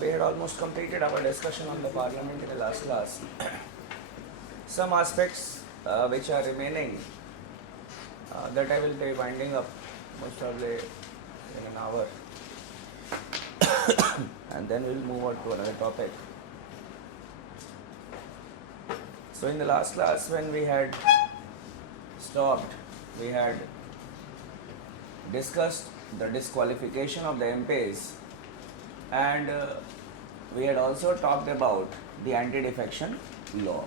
We had almost completed our discussion on the parliament in the last class. Some aspects which are remaining that I will be winding up most probably in an hour and then we'll move on to another topic. So in the last class when we had stopped, we had discussed the disqualification of the MPs and we had also talked about the anti-defection law.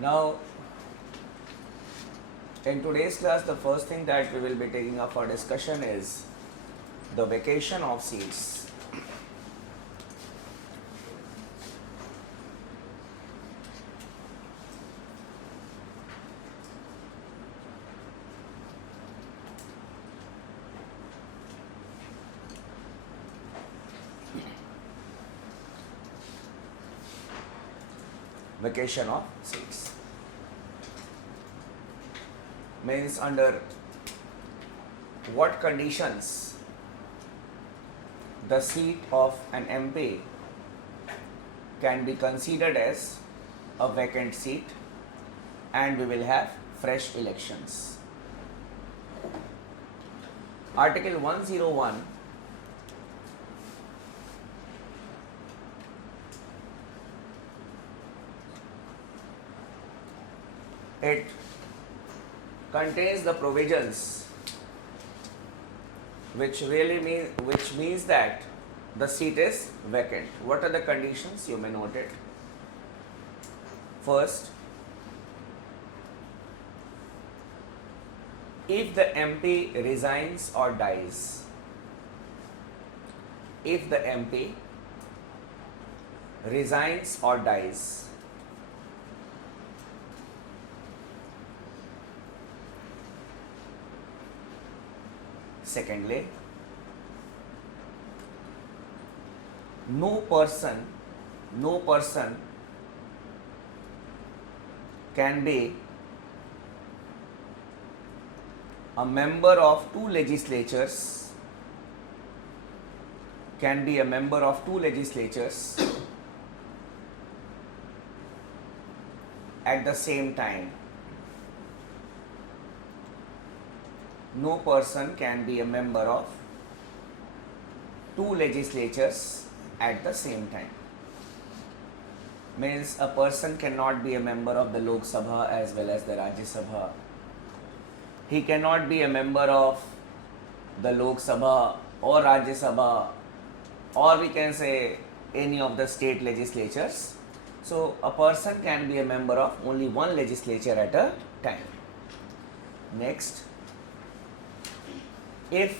Now in today's class the first thing that we will be taking up for discussion is the vacation of seats. Vacation of seats means under what conditions the seat of an MP can be considered as a vacant seat and we will have fresh elections. Article 101 it contains the provisions which means that the seat is vacant. What are the conditions? You may note it. First, if the MP resigns or dies, if the MP resigns or dies, secondly, no person can be a member of two legislatures, at the same time. No person can be a member of two legislatures at the same time. Means a person cannot be a member of the Lok Sabha as well as the Rajya Sabha. He cannot be a member of the Lok Sabha or Rajya Sabha, or we can say any of the state legislatures. So a person can be a member of only one legislature at a time. Next, if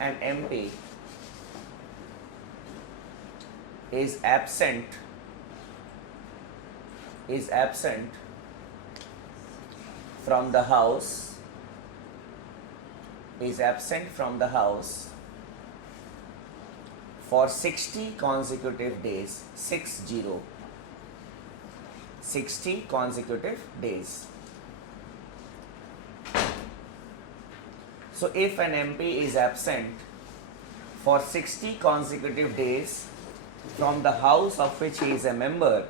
an MP is absent from the house for 60 consecutive days, 60 consecutive days. So if an MP is absent for 60 consecutive days from the house of which he is a member,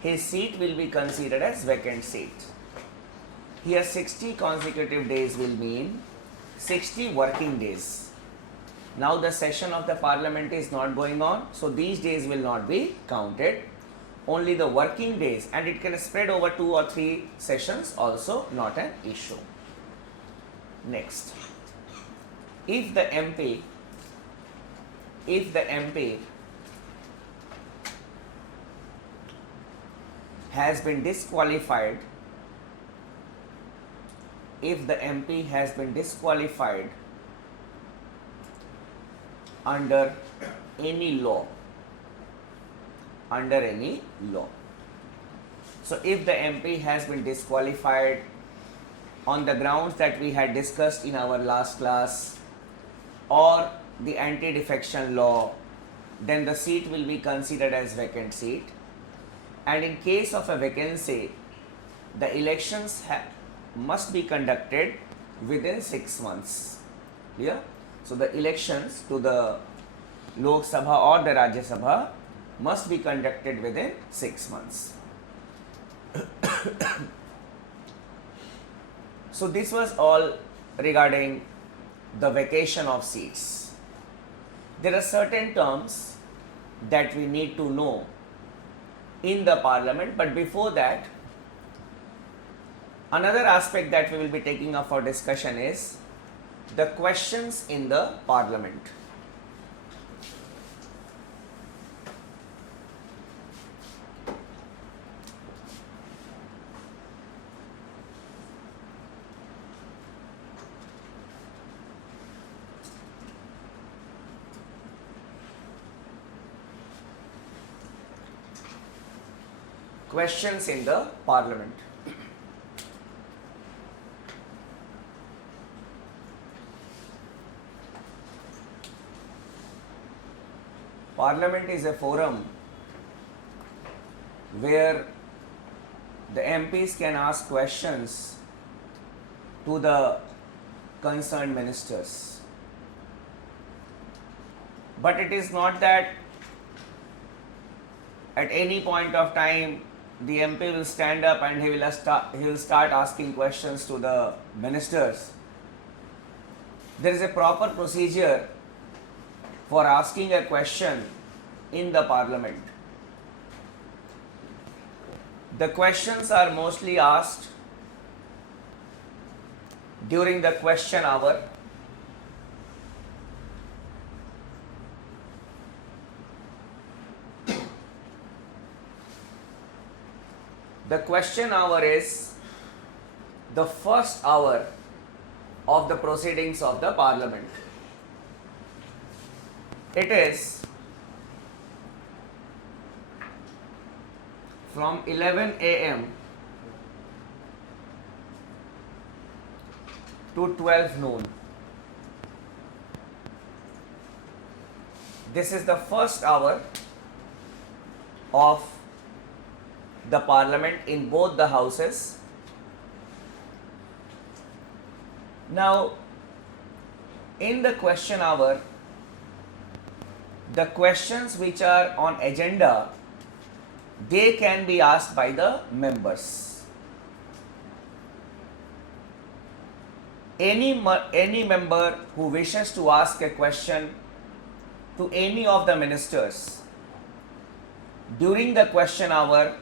his seat will be considered as vacant seat. Here 60 consecutive days will mean 60 working days. Now the session of the parliament is not going on, so these days will not be counted. Only the working days, and it can spread over 2 or 3 sessions also, not an issue. Next, if the MP has been disqualified, under any law. So if the MP has been disqualified on the grounds that we had discussed in our last class or the anti-defection law, then the seat will be considered as vacant seat. And in case of a vacancy, the elections must be conducted within 6 months. Clear? So the elections to the Lok Sabha or the Rajya Sabha must be conducted within 6 months. So this was all regarding the vacation of seats. There are certain terms that we need to know in the parliament, but before that, another aspect that we will be taking up for discussion is the questions in the parliament. Questions in the parliament. Parliament is a forum where the MPs can ask questions to the concerned ministers. But it is not that at any point of time the MP will stand up and he will start asking questions to the ministers. There is a proper procedure for asking a question in the parliament. The questions are mostly asked during the question hour. The question hour is the first hour of the proceedings of the parliament. It is from 11 a.m. to 12 noon. This is the first hour of the parliament in both the houses. Now, in the question hour, the questions which are on agenda, they can be asked by the members. Any member who wishes to ask a question to any of the ministers during the question hour,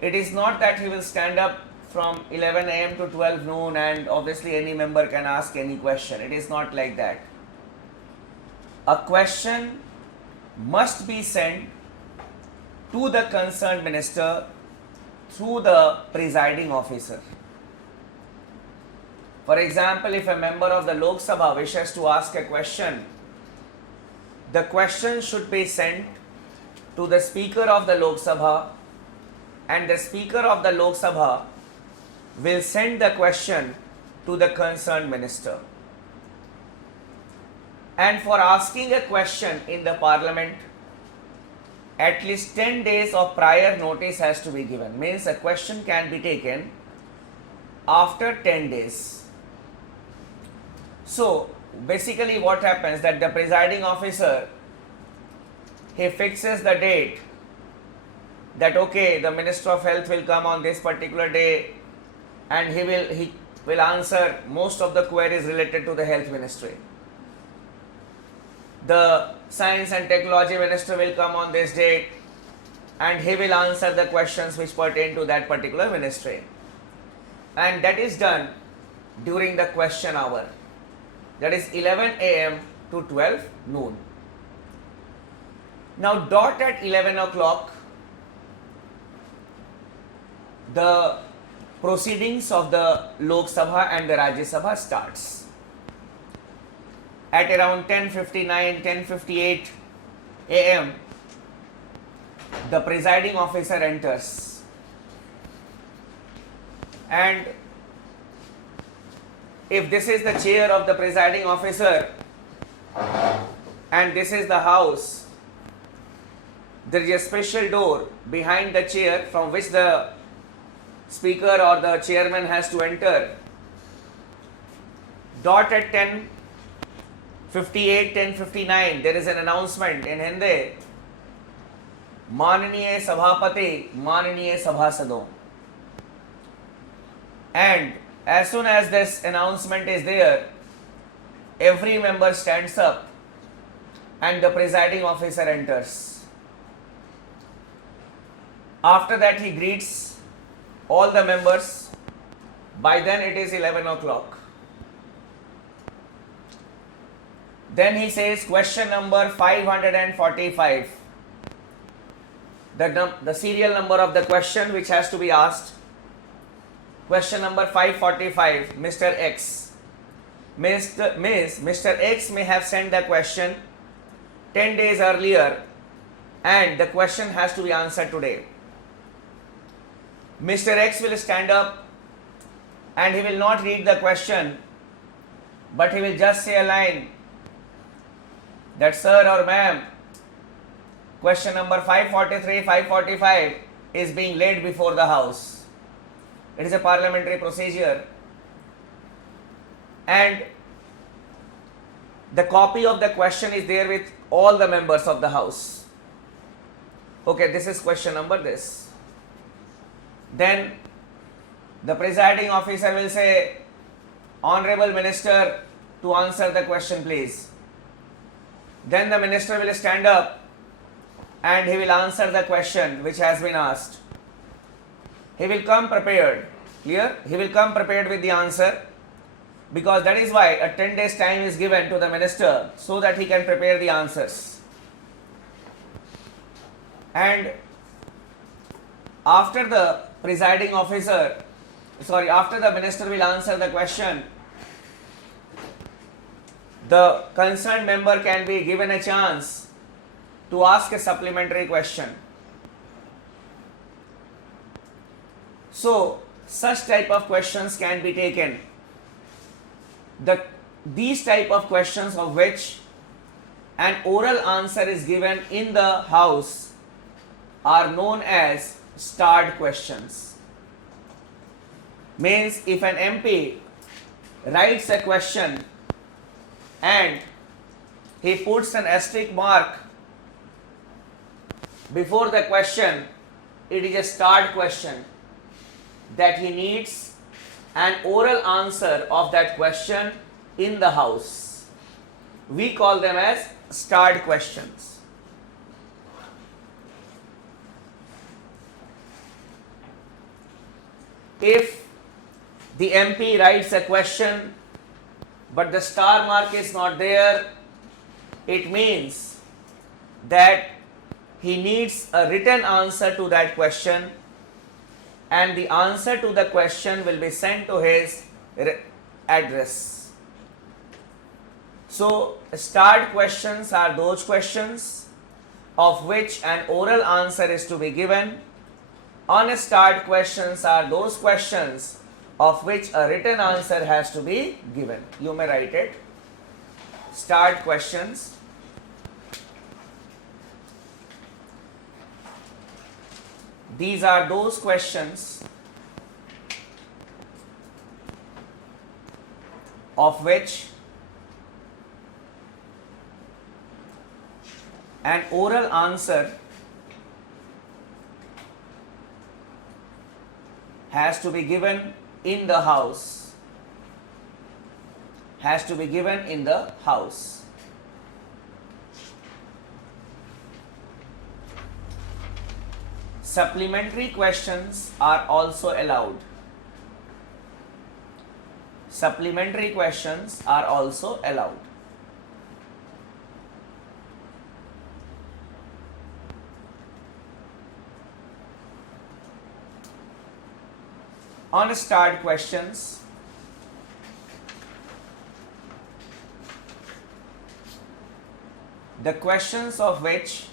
it is not that he will stand up from 11 a.m. to 12 noon and obviously any member can ask any question. It is not like that. A question must be sent to the concerned minister through the presiding officer. For example, if a member of the Lok Sabha wishes to ask a question, the question should be sent to the Speaker of the Lok Sabha, and the Speaker of the Lok Sabha will send the question to the concerned minister. And for asking a question in the parliament, at least 10 days of prior notice has to be given. Means a question can be taken after 10 days. So basically what happens that the presiding officer, he fixes the date that okay, the Minister of Health will come on this particular day and he will answer most of the queries related to the health ministry. The Science and Technology Minister will come on this date and he will answer the questions which pertain to that particular ministry. And that is done during the question hour. That is 11 a.m. to 12 noon. Now dot at 11 o'clock, the proceedings of the Lok Sabha and the Rajya Sabha starts. At around 10:59, 10:58 a.m., the presiding officer enters. And if this is the chair of the presiding officer and this is the house, there is a special door behind the chair from which the speaker or the chairman has to enter. Dot at 10:58, 10:59, there is an announcement in Hindi. माननीय सभापति, माननीय सभासदों. And as soon as this announcement is there, every member stands up and the presiding officer enters. After that he greets all the members. By then it is 11 o'clock. Then he says question number 545. The serial number of the question which has to be asked. Question number 545, Mr. X. Mr. X may have sent the question 10 days earlier and the question has to be answered today. Mr. X will stand up and he will not read the question, but he will just say a line that sir or ma'am, question number 543, 545 is being laid before the house. It is a parliamentary procedure. And the copy of the question is there with all the members of the house. Okay, this is question number this. Then the presiding officer will say, Honorable Minister, to answer the question please. Then the minister will stand up and he will answer the question which has been asked. He will come prepared. Clear? He will come prepared with the answer, because that is why a 10 days time is given to the minister so that he can prepare the answers. And after the presiding officer, after the minister will answer the question, the concerned member can be given a chance to ask a supplementary question. So, such type of questions can be taken. These type of questions of which an oral answer is given in the house are known as starred questions. Means if an MP writes a question and he puts an asterisk mark before the question, it is a starred question that he needs an oral answer of that question in the house. We call them as starred questions. If the MP writes a question but the star mark is not there, it means that he needs a written answer to that question, and the answer to the question will be sent to his address. So, starred questions are those questions of which an oral answer is to be given. Unstarred questions are those questions of which a written answer has to be given. You may write it. Starred questions. These are those questions of which an oral answer has to be given in the house. Has to be given in the house. Supplementary questions are also allowed. Supplementary questions are also allowed. Unstarred questions. The questions of which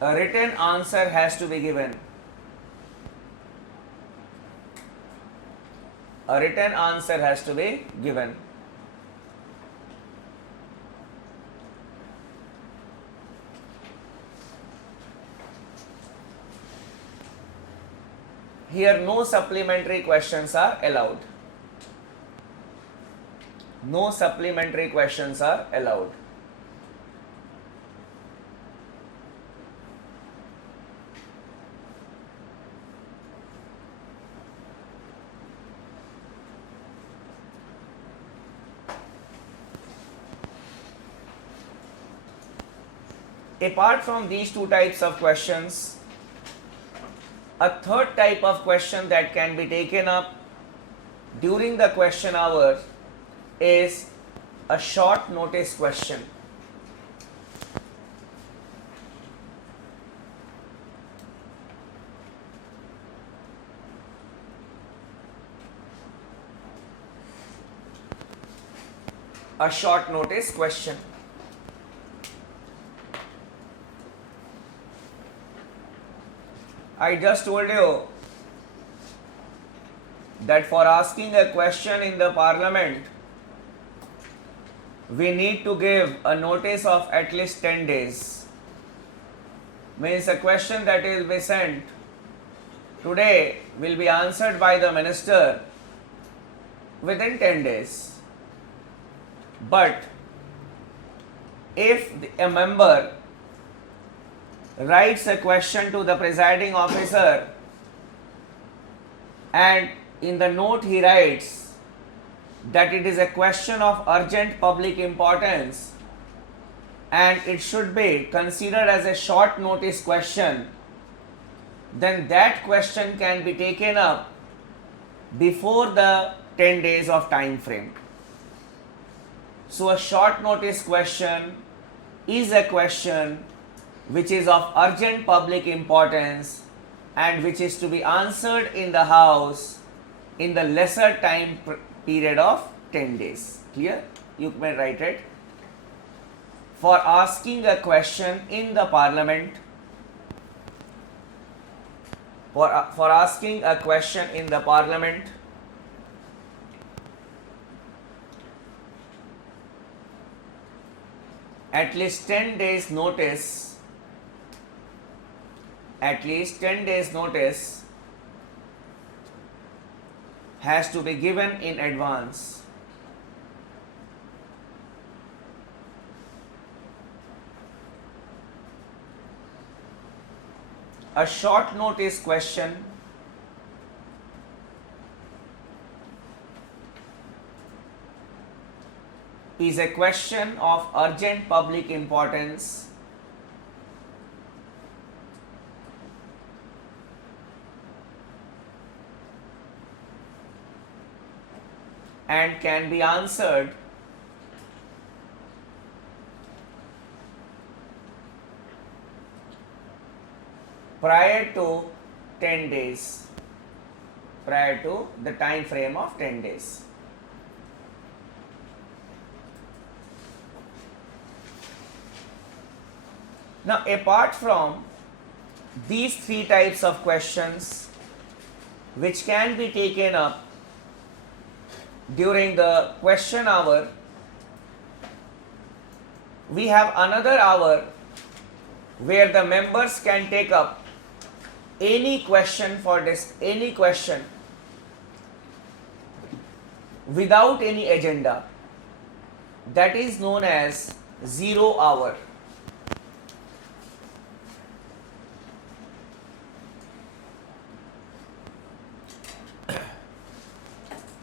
a written answer has to be given. A written answer has to be given. Here no supplementary questions are allowed. No supplementary questions are allowed. Apart from these two types of questions, a third type of question that can be taken up during the question hour is a short notice question. A short notice question. I just told you that for asking a question in the parliament, we need to give a notice of at least 10 days. Means a question that will be sent today will be answered by the minister within 10 days. But if a member writes a question to the presiding officer and in the note he writes that it is a question of urgent public importance and it should be considered as a short notice question, then that question can be taken up before the 10 days of time frame. So a short notice question is a question which is of urgent public importance and which is to be answered in the house in the lesser time period of 10 days. Clear? You may write it. For asking a question in the parliament, for asking a question in the parliament, at least 10 days notice has to be given in advance. A short notice question is a question of urgent public importance and can be answered prior to 10 days, prior to the time frame of 10 days. Now, apart from these three types of questions which can be taken up during the question hour, we have another hour where the members can take up any question without any agenda. That is known as 0 hour.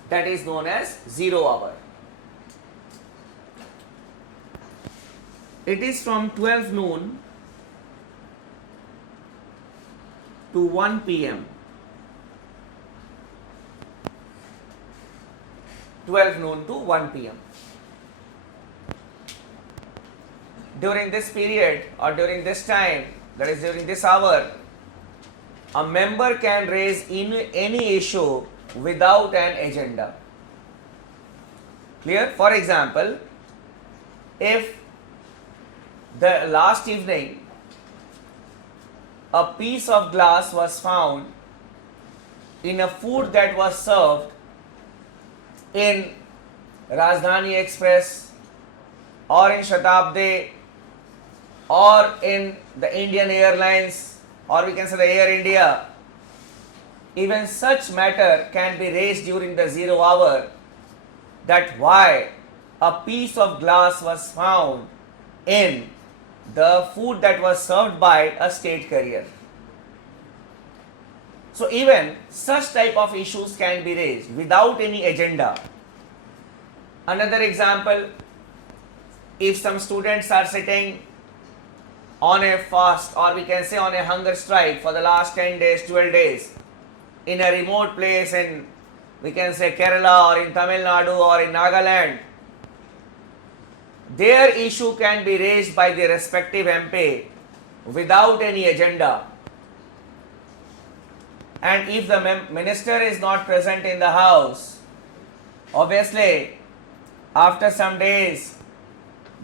That is known as 0 hour. It is from 12 noon to 1 p.m. 12 noon to 1 p.m. During this period or during this time, that is during this hour, a member can raise any issue without an agenda. Clear? For example, if the last evening a piece of glass was found in a food that was served in Rajdhani Express or in Shatabdi or in the Indian Airlines, or we can say the Air India, even such matter can be raised during the 0 hour, that why a piece of glass was found in the food that was served by a state courier. So even such type of issues can be raised without any agenda. Another example, if some students are sitting on a fast, or we can say on a hunger strike for the last 10 days, 12 days in a remote place in, we can say, Kerala or in Tamil Nadu or in Nagaland, their issue can be raised by the respective MP without any agenda. And if the minister is not present in the house, obviously after some days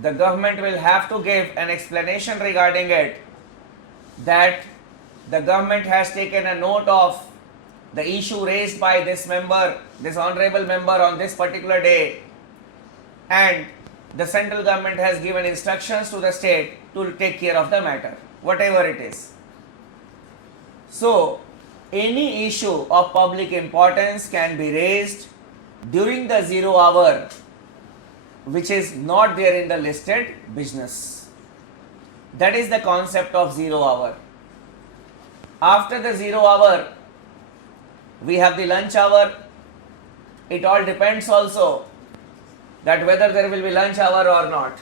the government will have to give an explanation regarding it, that the government has taken a note of the issue raised by this member, this honorable member on this particular day, and the central government has given instructions to the state to take care of the matter, whatever it is. So any issue of public importance can be raised during the 0 hour, which is not there in the listed business. That is the concept of 0 hour. After the 0 hour, we have the lunch hour. It all depends also that whether there will be lunch hour or not.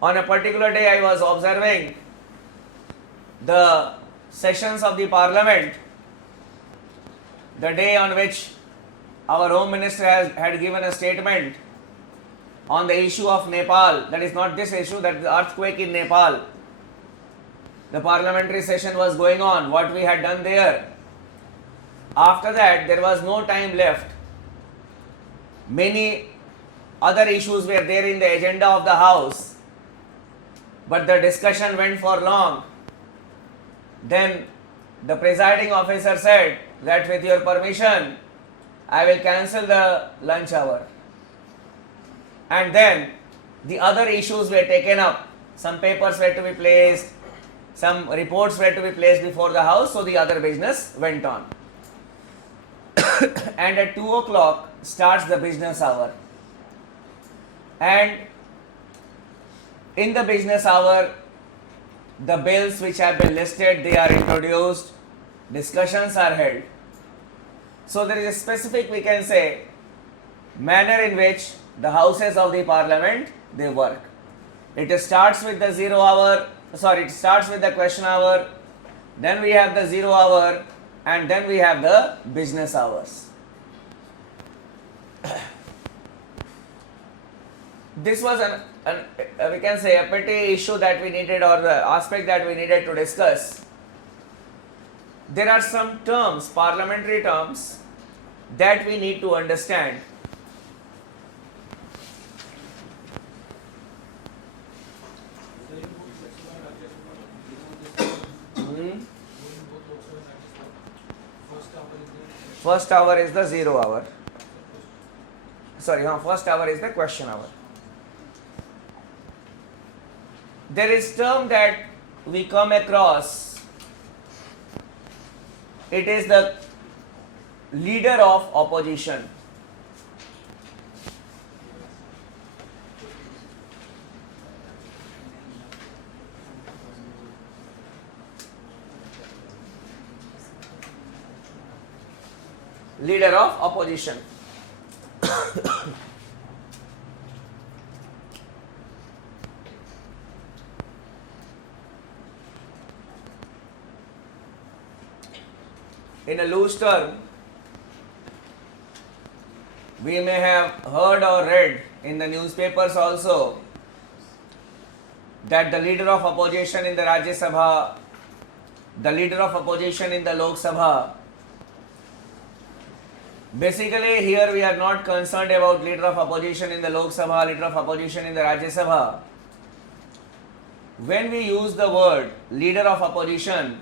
On a particular day, I was observing the sessions of the parliament, the day on which our Home Minister had given a statement on the issue of Nepal. That is not this issue, that the earthquake in Nepal. The parliamentary session was going on, what we had done there. After that, there was no time left. Many other issues were there in the agenda of the house, but the discussion went for long. Then the presiding officer said that with your permission, I will cancel the lunch hour. And then the other issues were taken up. Some papers were to be placed, some reports were to be placed before the house, so the other business went on. And at 2 o'clock starts the business hour. And in the business hour, the bills which have been listed, they are introduced, discussions are held. So there is a specific, we can say, manner in which the houses of the parliament, they work. It starts with the 0 hour, it starts with the question hour, then we have the 0 hour, and then we have the business hours. This was we can say a petty issue that we needed, or the aspect that we needed to discuss. There are some terms, parliamentary terms, that we need to understand. First hour is the 0 hour. First hour is the question hour. There is term that we come across. It is the leader of opposition. Leader of opposition. In a loose term, we may have heard or read in the newspapers also that the leader of opposition in the Rajya Sabha, the leader of opposition in the Lok Sabha. Basically, here we are not concerned about leader of opposition in the Lok Sabha, leader of opposition in the Rajya Sabha. When we use the word leader of opposition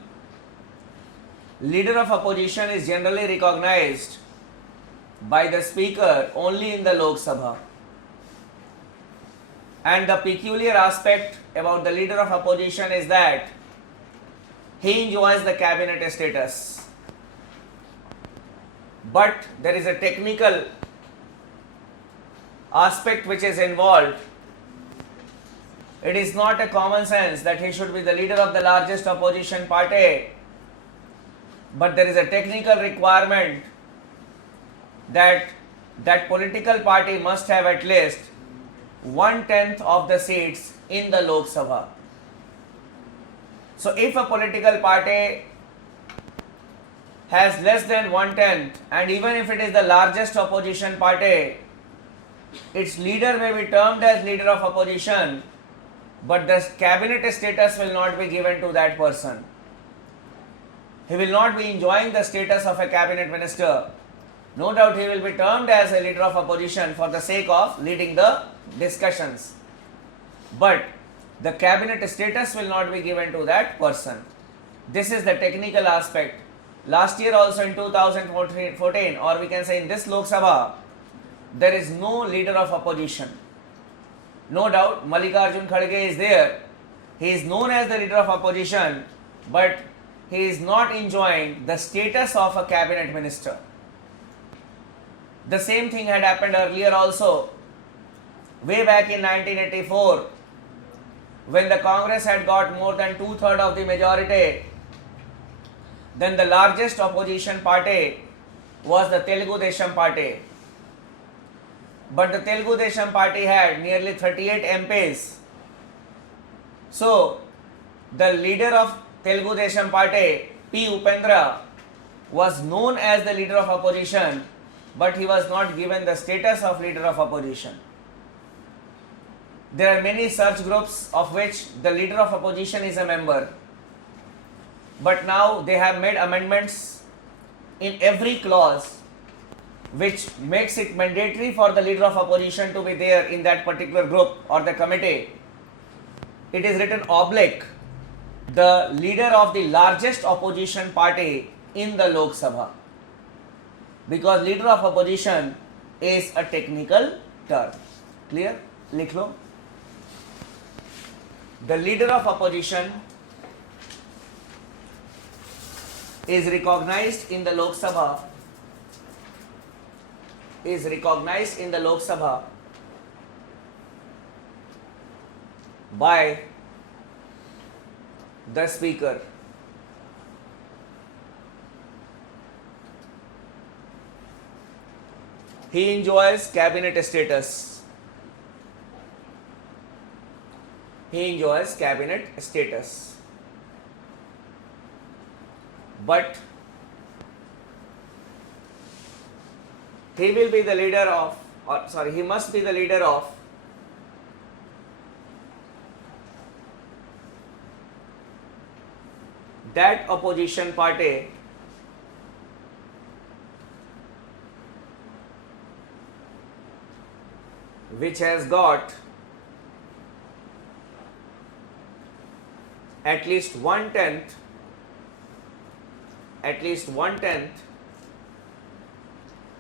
is generally recognized by the speaker only in the Lok Sabha. And the peculiar aspect about the leader of opposition is that he enjoys the cabinet status. But there is a technical aspect which is involved. It is not a common sense that he should be the leader of the largest opposition party, but there is a technical requirement that that political party must have at least 1/10 of the seats in the Lok Sabha. So if a political party has less than 1/10, and even if it is the largest opposition party, its leader may be termed as leader of opposition, but the cabinet status will not be given to that person. He will not be enjoying the status of a cabinet minister. No doubt he will be termed as a leader of opposition for the sake of leading the discussions. But the cabinet status will not be given to that person. This is the technical aspect. Last year also in 2014, or we can say in this Lok Sabha, there is no leader of opposition. No doubt Mallikarjun Kharge is there. He is known as the leader of opposition, but he is not enjoying the status of a cabinet minister. The same thing had happened earlier also. Way back in 1984, when the Congress had got more than 2/3 of the majority, then the largest opposition party was the Telugu Desam party. But the Telugu Desam party had nearly 38 MPs. So, the leader of Telugu Desam party, P. Upendra, was known as the leader of opposition, but he was not given the status of leader of opposition. There are many search groups of which the leader of opposition is a member. But now they have made amendments in every clause which makes it mandatory for the leader of opposition to be there in that particular group or the committee. It is written oblique, the leader of the largest opposition party in the Lok Sabha, because leader of opposition is a technical term. Clear? Likh lo. The leader of opposition is recognized in the Lok Sabha, by the speaker. He enjoys cabinet status. But he will be the leader of, he must be the leader of that opposition party which has got at least one tenth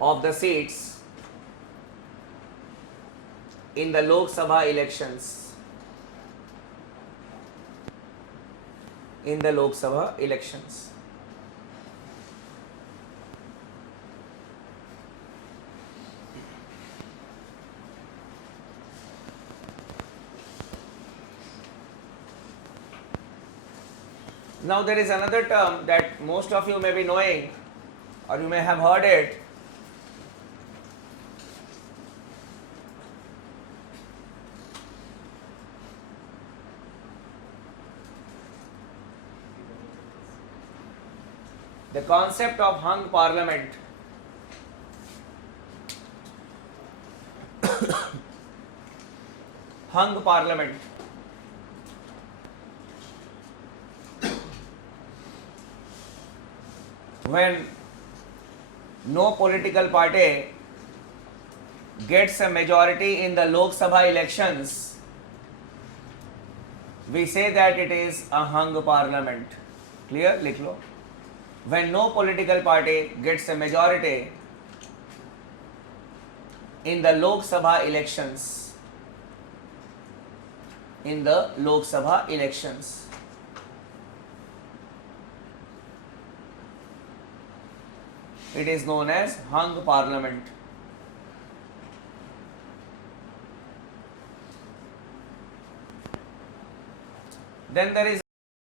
of the seats in the Lok Sabha elections. Now there is another term that most of you may be knowing, or you may have heard it. The concept of hung parliament. Hung parliament. When no political party gets a majority in the Lok Sabha elections, we say that it is a hung parliament. Clear? Likh lo. When no political party gets a majority in the Lok Sabha elections, It is known as hung parliament. Then there is